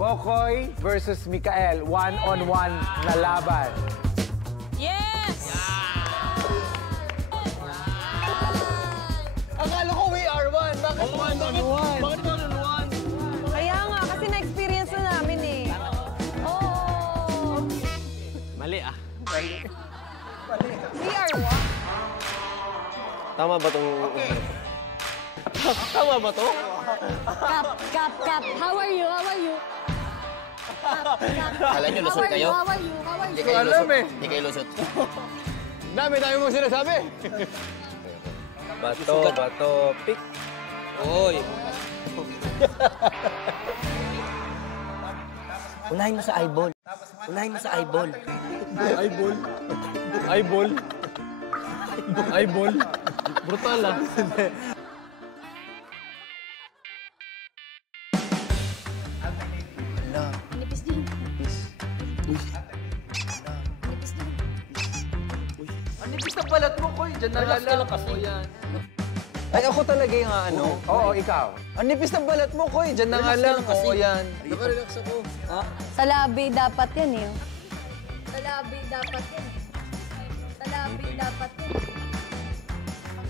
Kokoy versus Mikael. One-on-one na laban. Yes! Akala ko we are one. Bakit one-on-one? Bakit one-on-one? Kaya nga, kasi na-experience na namin eh. Oo. Mali ah. We are one. Tama ba itong... Okay. Tama ba ito? Kap. How are you? Kala nyo lusot kayo? How are you? Hindi kayo lusot. Hindi kayo lusot. Dami mong sinasabi. Bato, pick. Oy. Unahin mo sa eyeball. Eyeball. Brutal ah. Nipis din. Ang nipis na balat mo, Koy. Diyan na lang kasi. Ay, ako talaga yung ano. Oo, ikaw. Ang nipis na balat mo, Koy. Diyan na nga lang. Oo, yan. Relax ako. Sa labi dapat yan eh.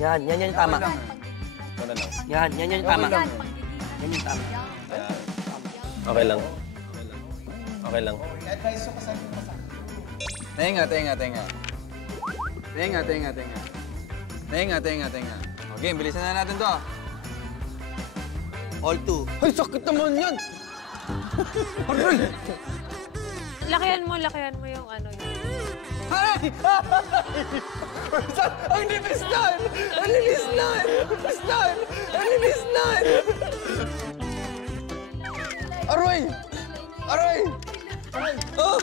Yan yung tama. Yan yung tama. Okay lang. Tenga. Okay, bilisan na natin to. All two. Ay, sakit naman yan! Lakihan mo yung ano yun. Ay! Ang nipis nan! Aray! Oh!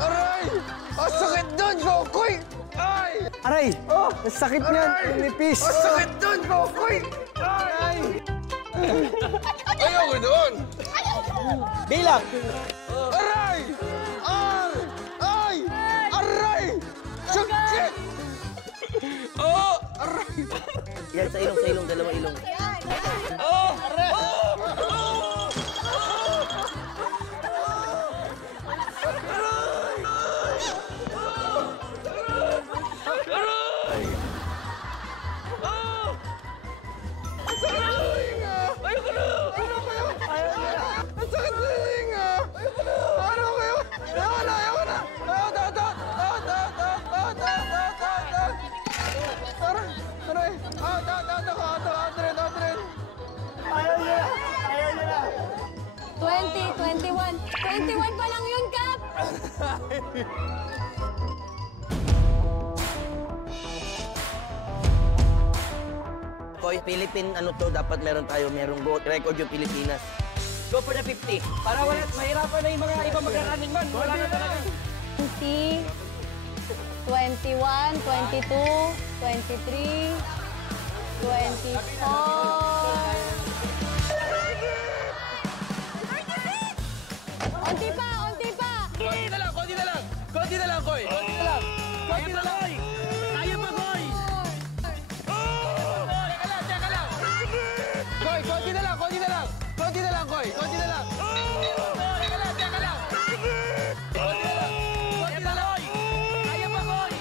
Aray! Ang sakit doon, Kokoy! Ay! Aray! Oh, sakit niyan. Ang nipis. Ang sakit doon, Kokoy! Ay! Ayoko doon! Bilang! Aray! Ay! Aray! Sakit! Oh! Aray! Yan, sa ilong, dalawang ilong. Oh! Aray! Ayaw niya na. 21 pa lang yun, Kap! Koy, Philippine ano to, dapat merong gold record yung Pilipinas. Go for the 50. Para mahirapan na yung mga iba mag-running man. Wala na talaga. 20, 21, 22, 23, 24. Unti pa! Konti na lang, Koy. Kaya pa, Koy! Teka lang. Koy, konti na lang, Koy. Konti na lang. Teka lang. Konti na lang. Kaya pa, Koy!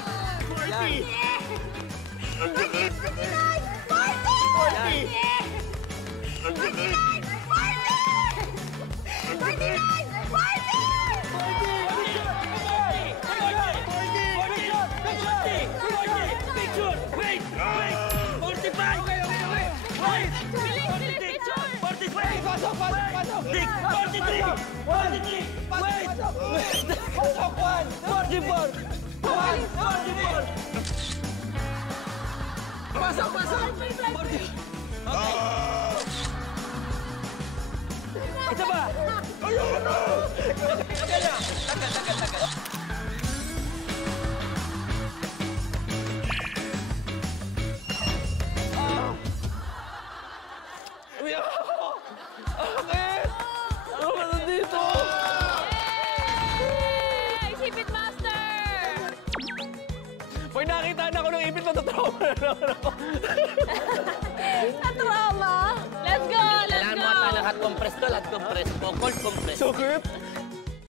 44! Pasok! Isa ba? Tagal. Ano ba nandito? Isipit master! Pag nakita na ako ng ipit, natatrauma Katrama. Let's go! Let's Kailangan mo go! ata ng hot compress to, hot compress. O cold compress. So cute.